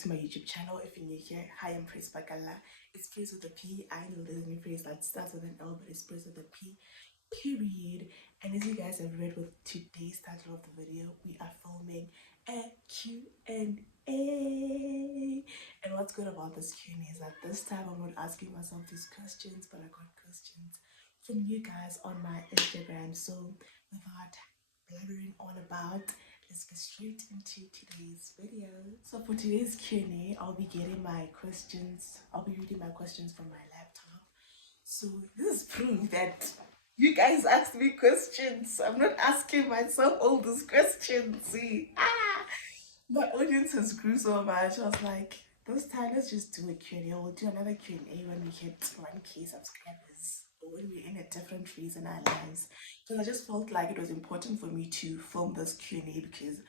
to my YouTube channel. If you're new here, hi, I'm Praise Bakala. It's Praise with a P. I know there's a new phrase that starts with an L, but it's Praise with a P, period. And as you guys have read with today's title of the video, we are filming a Q&A. And what's good about this Q&A is that this time I'm not asking myself these questions, but I got questions from you guys on my Instagram. So without blabbering on about, let's get straight into today's video. So for today's Q&A, I'll be getting my questions. I'll be reading my questions from my laptop. So this is proof that you guys asked me questions. I'm not asking myself all these questions. See, my audience has grew so much. I was like, this time let's just do a Q&A. We'll do another Q&A when we hit 1K subscribers, or when we're in a different phase in our lives. Because I just felt like it was important for me to film this Q&A because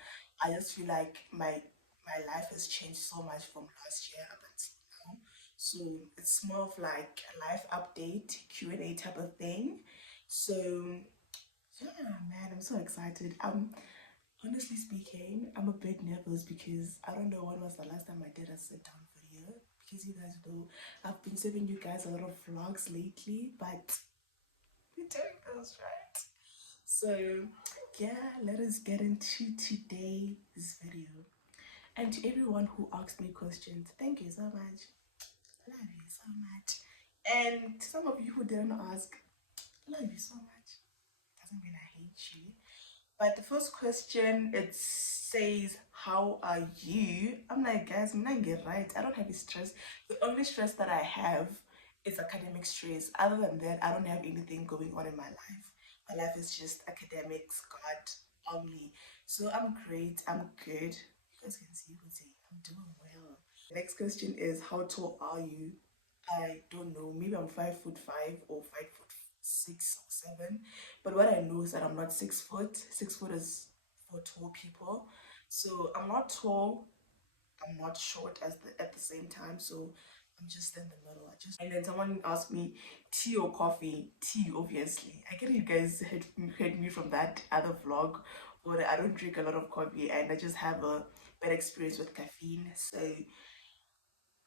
I just feel like my life has changed so much from last year up until now. So it's more of like a life update Q&A type of thing. So yeah, man, I'm so excited. Honestly speaking, I'm a bit nervous because I don't know when was the last time I did a sit down video. Because you guys know I've been serving you guys a lot of vlogs lately, but we're doing this right. So yeah, let us get into today's video. And to everyone who asked me questions, thank you so much. I love you so much. And some of you who didn't ask, I love you so much. Doesn't mean I hate you. But the first question, it says, how are you? I'm like, guys, I'm not get right. I don't have any stress. The only stress that I have is academic stress. Other than that, I don't have anything going on in my life. My life is just academics, God only. So I'm great. I'm good. You guys can see, I'm doing well. The next question is, how tall are you? I don't know. Maybe I'm 5'5" or 5'6" or 7. But what I know is that I'm not 6 foot. 6 foot is for tall people. So I'm not tall. I'm not short at the same time. So I'm just in the middle. And then someone asked me, tea or coffee? Tea, obviously. I get you guys heard me from that other vlog, but I don't drink a lot of coffee and I just have a bad experience with caffeine. So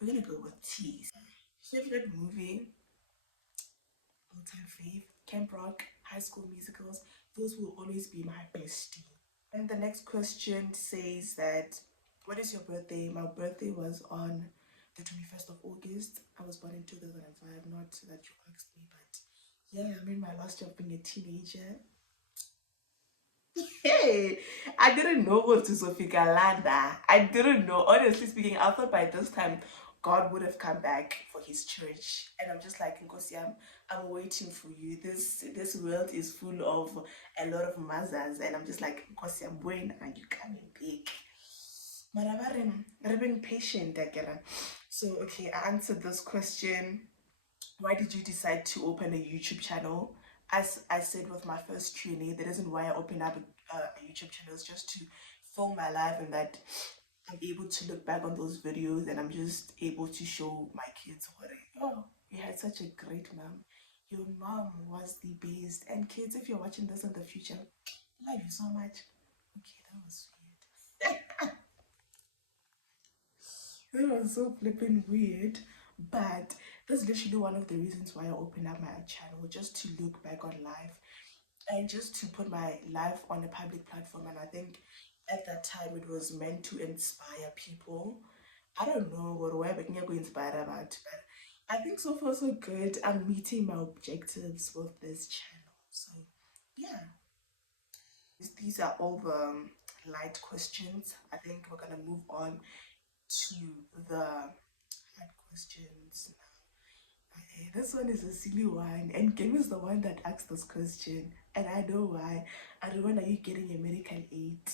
we're gonna go with tea. Favorite movie, all-time fave, Camp Rock, High School Musicals. Those will always be my bestie. And the next question says that, what is your birthday? My birthday was on the 21st of August. I was born in 2005, not that you asked me, but yeah, I'm in my last year of being a teenager. Hey, I didn't know what to Sofika Landa. I didn't know. Honestly speaking, I thought by this time God would have come back for his church. And I'm just like, Nkosi, I'm waiting for you. This world is full of a lot of mothers. And I'm just like, Nkosi, I'm waiting and you coming big. But I've been patient, Dagera. So, okay, I answered this question. Why did you decide to open a YouTube channel? As I said with my first Q&A, the reason why I opened up a YouTube channel is just to film my life, and that I'm able to look back on those videos and I'm just able to show my kids oh, you had such a great mom. Your mom was the best. And kids, if you're watching this in the future, I love you so much. Okay, that was weird. That was so flipping weird. But that's literally one of the reasons why I opened up my channel, just to look back on life and just to put my life on a public platform. And I think at that time it was meant to inspire people. I don't know what way I can go inspire about, but I think so far so good. I'm meeting my objectives with this channel. So yeah, these are all the light questions. I think we're gonna move on to the hard questions now. Okay, this one is a silly one, and Kim is the one that asked this question, and I know why. And when are you getting a medical aid?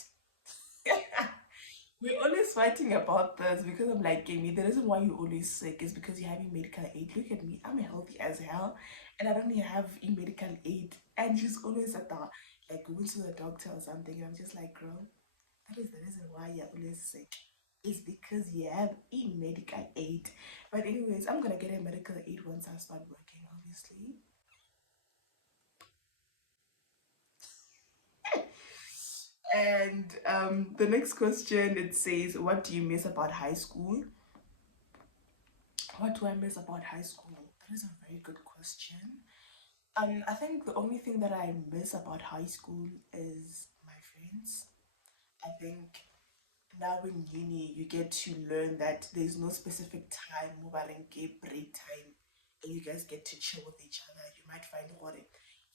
We're always fighting about this because I'm like, Kimmy, the reason why you're always sick is because you're having medical aid. Look at me, I'm healthy as hell, and I don't even have a medical aid. And she's always at the like going to the doctor or something, and I'm just like, girl, that is the reason why you're always sick. Is because you have a medical aid. But anyways, I'm gonna get a medical aid once I start working, obviously. And And the next question, it says, what do you miss about high school? What do I miss about high school? That is a very good question. I think the only thing that I miss about high school is my friends. I think now in uni you get to learn that there's no specific time, mobile break time, and you guys get to chill with each other. You might find what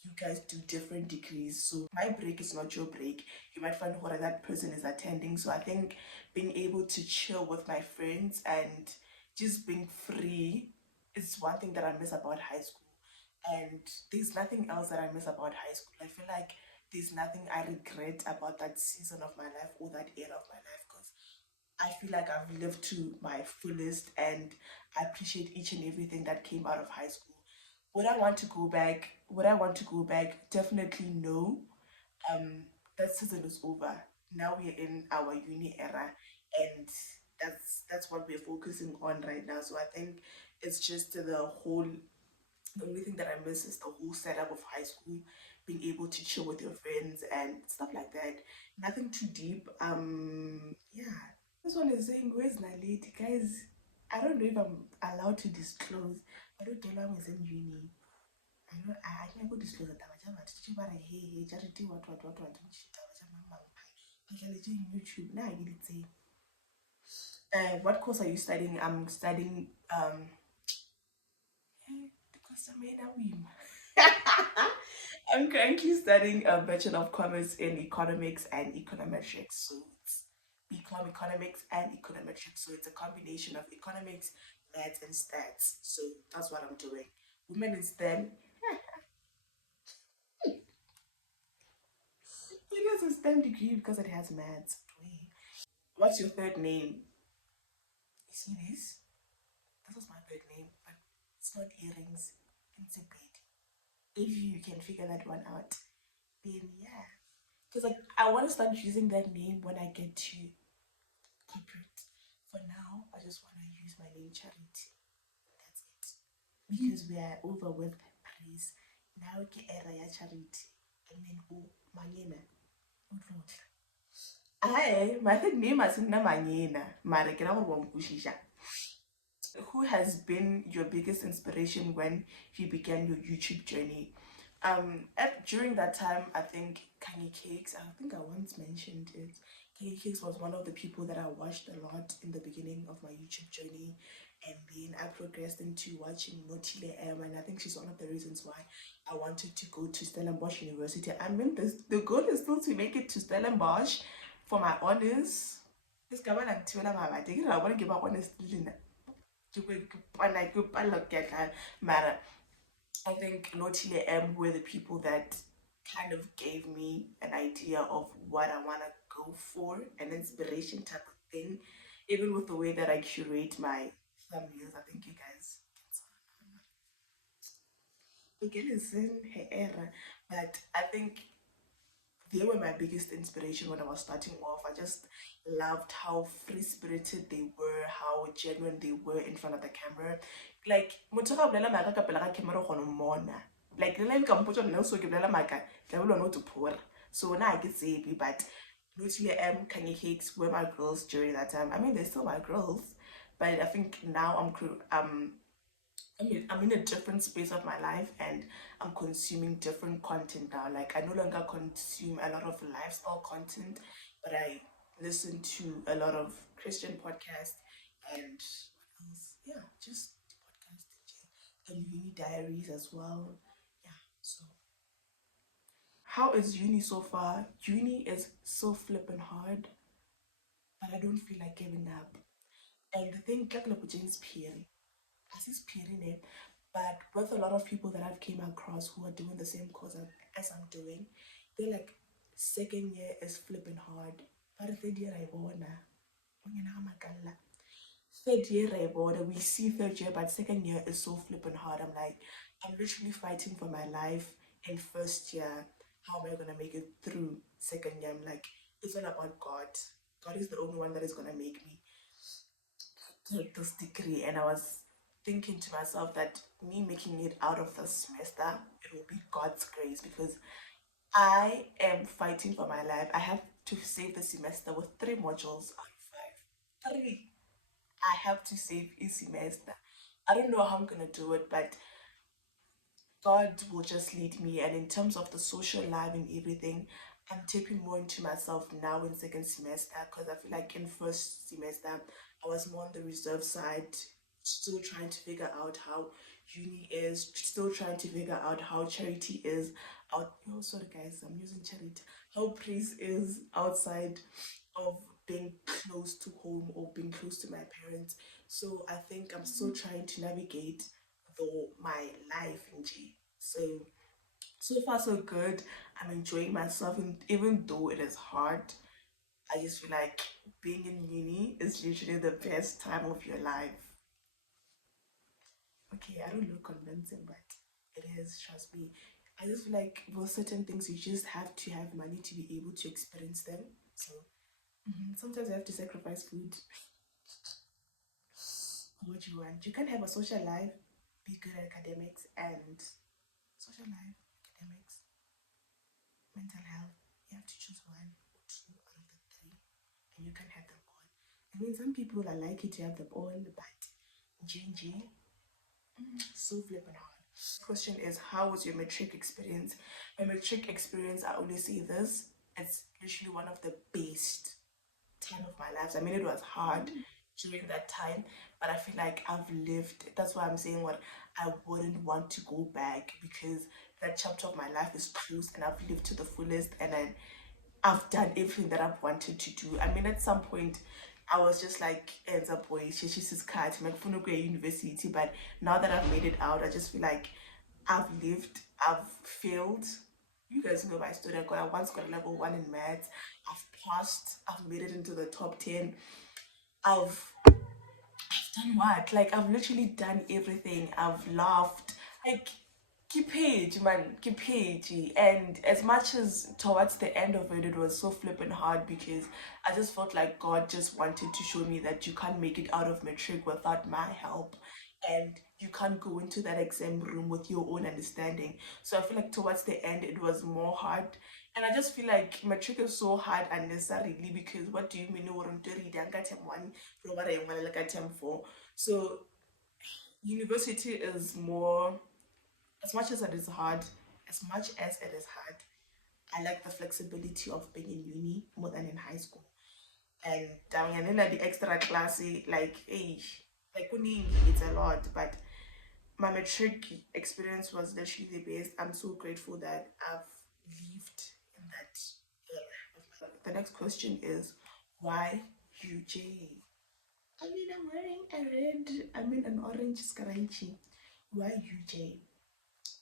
you guys do different degrees. So my break is not your break. You might find what that person is attending. So I think being able to chill with my friends and just being free is one thing that I miss about high school. And there's nothing else that I miss about high school. I feel like there's nothing I regret about that season of my life or that era of my life because I feel like I've lived to my fullest and I appreciate each and everything that came out of high school. Would I want to go back? Would I want to go back? Definitely no. Um, that season is over. Now we're in our uni era, and that's what we're focusing on right now. So I think it's just the only thing that I miss is the whole setup of high school, being able to chill with your friends and stuff like that. Nothing too deep. Yeah. This one is saying, "Where's Naledi, guys?" I don't know if I'm allowed to disclose. I don't tell them it's in uni. I don't. I can't go disclose that. But hey, charity, what. I can in YouTube. Now I need to say. What course are you studying? I'm studying. The course I made a whim. I'm currently studying a Bachelor of Commerce in Economics and Econometrics. So it's BCom Economics and Econometrics. So it's a combination of economics, maths, and stats. So that's what I'm doing. Women in STEM. It is a STEM degree because it has maths. What's your third name? You see this? This was my third name, but it's not earrings. It's a bed. If you can figure that one out, then yeah. Because like I want to start using that name when I get to corporate. For now, I just want to use my name Charity. That's it. Because we are over with praise. Now ke era ya Charity. And then Mangena. Hi, my third name is Mangena. Mara ke ra gore wa mpušisha. Who has been your biggest inspiration when you began your YouTube journey? During that time, I think Kanye Cakes, I think I once mentioned it. Kanye Cakes was one of the people that I watched a lot in the beginning of my YouTube journey. And then I progressed into watching Notile M, and I think she's one of the reasons why I wanted to go to Stellenbosch University. I mean, the goal is still to make it to Stellenbosch for my honors. This guy, when I'm telling my I want to give my honors. Matter. I think Notile M were the people that kind of gave me an idea of what I want to go for, an inspiration type of thing. Even with the way that I curate my thumbnails, I think you guys can listen her era. But I think they were my biggest inspiration when I was starting off. I just loved how free spirited they were, how genuine they were in front of the camera. Like, motho ga o bolela maaka ka pela ga camera o kgona ho mmona. Like, le ka mpotsa nna so ke bolela maaka, tla be lona o topora. So na ha ke tsebe, but Notile M, Kanye Cakes were my girls during that time. I mean, they're still my girls, but I think now I'm in a different space of my life and I'm consuming different content now. Like I no longer consume a lot of lifestyle content, but I listen to a lot of Christian podcasts and what else? Yeah, just podcasts and uni diaries as well. Yeah. So how is uni so far? Uni is so flippin' hard, but I don't feel like giving up. And the thing, like James Pierre, as he's peering it, but with a lot of people that I've came across who are doing the same course as I'm doing, they're like, second year is flipping hard. But third year I wanna. Third year I wanna. We see third year, but second year is so flipping hard. I'm like, I'm literally fighting for my life in first year. How am I gonna make it through second year? I'm like, it's all about God. God is the only one that is gonna make me get this degree. And I was thinking to myself that me making it out of the semester, it will be God's grace because I am fighting for my life. I have to save the semester with 3 modules out of 5. 3. I have to save a semester. I don't know how I'm gonna do it, but God will just lead me. And in terms of the social life and everything, I'm tapping more into myself now in second semester because I feel like in first semester I was more on the reserve side, still trying to figure out how uni is, still trying to figure out how charity is out. Oh, sorry guys, I'm using charity. How praise is outside of being close to home or being close to my parents. So I think I'm still trying to navigate though my life in G. So far so good. I'm enjoying myself, and even though it is hard, I just feel like being in uni is literally the best time of your life. Okay, I don't look convincing, but it is, trust me. I just feel like with certain things you just have to have money to be able to experience them. So sometimes you have to sacrifice food. What you want. You can have a social life, be good at academics, and social life, academics, mental health. You have to choose one or two out of the three, and you can have them all. I mean, some people are lucky to have them all, but G, so flipping hard. Question is, how was your matric experience? My matric experience, I only say this, it's literally one of the best time of my life. I mean, it was hard during that time, but I feel like I've lived. That's why I'm saying what I wouldn't want to go back because that chapter of my life is closed and I've lived to the fullest and I've done everything that I've wanted to do. I mean, at some point, I was just like, ends up boy, she's cut, university. But now that I've made it out, I just feel like I've lived, I've failed. You guys know my story. I once got a level 1 in maths. I've passed. I've made it into the top 10. I've done what? Like I've literally done everything. I've laughed. Like keep page, man, keep page. And as much as towards the end of it, it was so flipping hard because I just felt like God just wanted to show me that you can't make it out of matric without my help. And you can't go into that exam room with your own understanding. So I feel like towards the end, it was more hard. And I just feel like matric is so hard unnecessarily because what do you mean? You want to read term 1, what I want to term 4. So university is more, as much as it is hard, as much as it is hard, I like the flexibility of being in uni more than in high school. And like the extra classy, like like it's a lot, but my matric experience was literally the best. I'm so grateful that I've lived in that era. The next question is why UJ? I mean, I'm wearing a red, I mean, an orange scrunchie. Why UJ?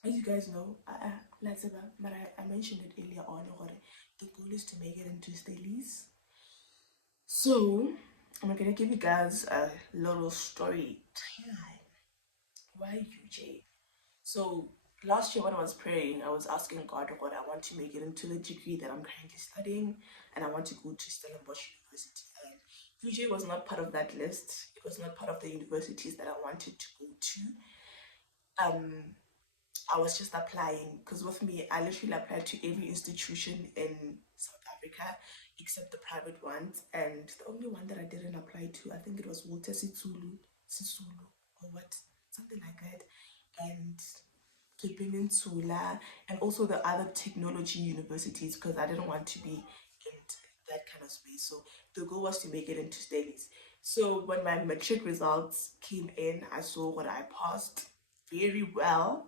As you guys know, but I mentioned it earlier on. The goal is to make it into studies. So, I'm gonna give you guys a little story time. Why UJ? So, last year when I was praying, I was asking God, God, I want to make it into the degree that I'm currently studying, and I want to go to Stellenbosch University. And UJ was not part of that list. It was not part of the universities that I wanted to go to. Um, I was just applying because with me, I literally applied to every institution in South Africa except the private ones. And the only one that I didn't apply to, I think it was Walter Sisulu, or what, something like that. And keeping in Tula, and also the other technology universities because I didn't want to be in that kind of space. So the goal was to make it into studies. So when my matric results came in, I saw what I passed very well.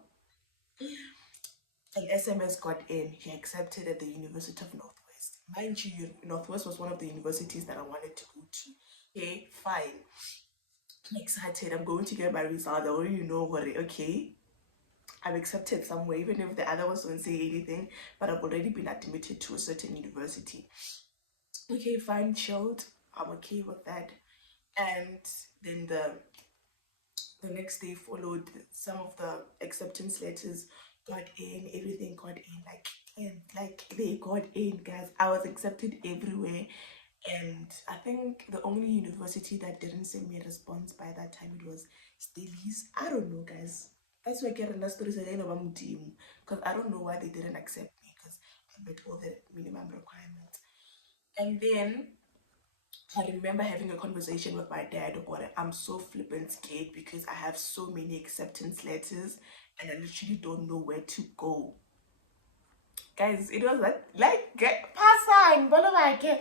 An SMS got in. He accepted at the University of Northwest. Mind you, Northwest was one of the universities that I wanted to go to. Okay, fine. I'm excited. I'm going to get my result. I already know what it. Okay, I'm accepted somewhere, even if the other ones don't say anything. But I've already been admitted to a certain university. Okay, fine, chilled. I'm okay with that. And then the next day followed. Some of the acceptance letters got in, everything got in, like they got in, guys. I was accepted everywhere. And I think the only university that didn't send me a response by that time it was Stelies. I don't know, guys. That's why I get another story saying about Mutim. Because I don't know why they didn't accept me because I met all the minimum requirements. And then I remember having a conversation with my dad about it. I'm so flippant scared because I have so many acceptance letters and I literally don't know where to go. Guys, it was like pasang balibake.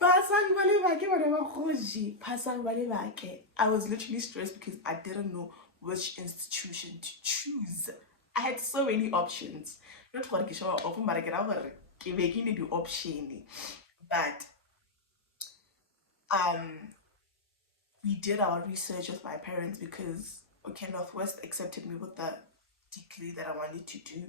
Pasang balibake whatever khoji. Pasang balibake. I was literally stressed because I didn't know which institution to choose. I had so many options. Not for the often but I can the option. But um we did our research with my parents because okay, Northwest accepted me with the degree that I wanted to do.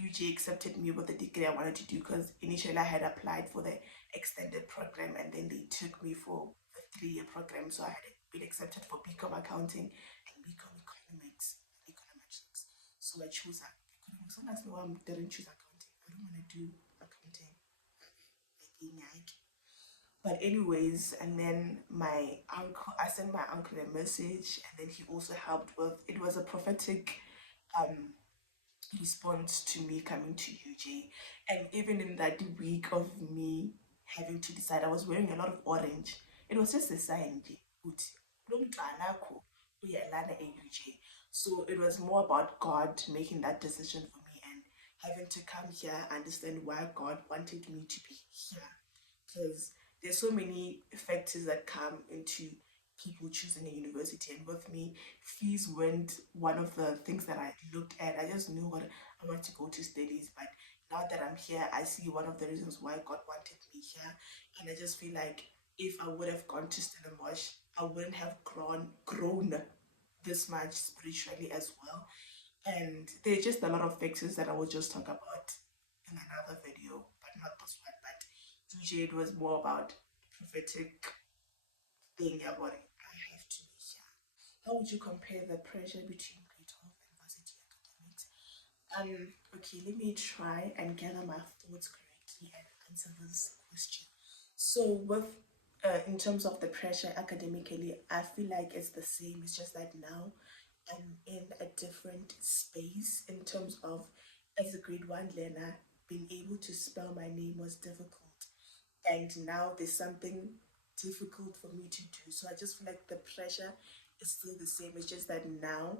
UJ accepted me with the degree I wanted to do because initially I had applied for the extended program and then they took me for the 3-year program. So I had been accepted for BCom accounting and BCom economics and economics. So I chose economics. Don't ask me why I didn't choose accounting. I don't want to do accounting. But anyways, and then my uncle, I sent my uncle a message, and then he also helped with. It was a prophetic um response to me coming to UJ, and even in that week of me having to decide, I was wearing a lot of orange. It was just a sign, ukuthi lo mntwana akho uyalana e-UJ. So it was more about God making that decision for me and having to come here, understand why God wanted me to be here because there's so many factors that come into people choosing a university, and with me fees weren't one of the things that I looked at. I just knew what I wanted to go to studies, but now that I'm here I see one of the reasons why God wanted me here, and I just feel like if I would have gone to Stellenbosch I wouldn't have grown this much spiritually as well. And there's just a lot of factors that I will just talk about in another video, but not this one. But usually it was more about prophetic thing about it. I have to be here. How would you compare the pressure between grade 12 and varsity academics? Okay, let me try and gather my thoughts correctly and answer this question. So, with in terms of the pressure academically, I feel like it's the same. It's just that now I'm in a different space in terms of as a grade 1 learner, being able to spell my name was difficult. And now there's something difficult for me to do. So I just feel like the pressure is still the same. It's just that now,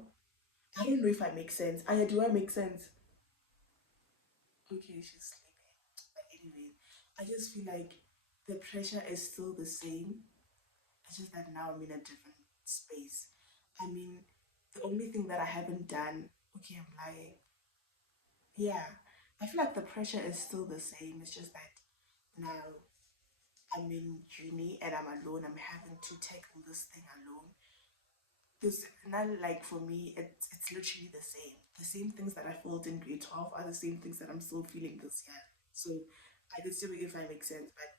I don't know if I make sense. Do I make sense? Okay, she's sleeping. But anyway, I just feel like the pressure is still the same. It's just that now I'm in a different space. I mean, the only thing that I haven't done, okay, I'm lying. Yeah, I feel like the pressure is still the same. It's just that now I'm in uni and I'm alone. I'm having to tackle this thing alone. This not like for me, it's literally the same. The same things that I felt in grade 12 are the same things that I'm still feeling this year. So I can still if I make sense, but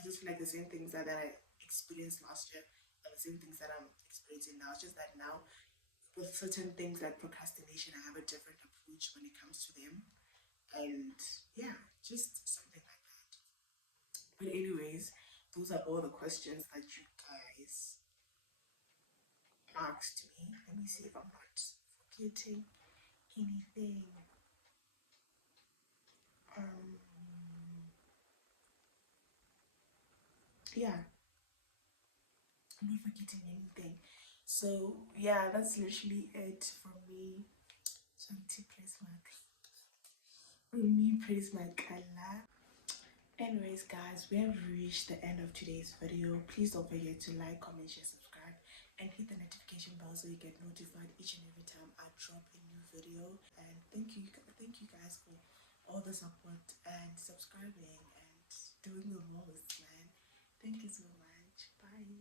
I just feel like the same things that I experienced last year are the same things that I'm experiencing now. It's just that now with certain things like procrastination, I have a different approach when it comes to them. And yeah, just something like that. But anyways, those are all the questions that you guys asked me. Let me see if I'm not forgetting anything. Um, yeah, I'm not forgetting anything. So yeah, that's literally it for me. Shanti, praise my for me, praise my color. Anyways, guys, we have reached the end of today's video. Please don't forget to like, comment, share, subscribe, and hit the notification bell so you get notified each and every time I drop a new video. And thank you guys for all the support and subscribing and doing the most, man. Thank you so much. Bye.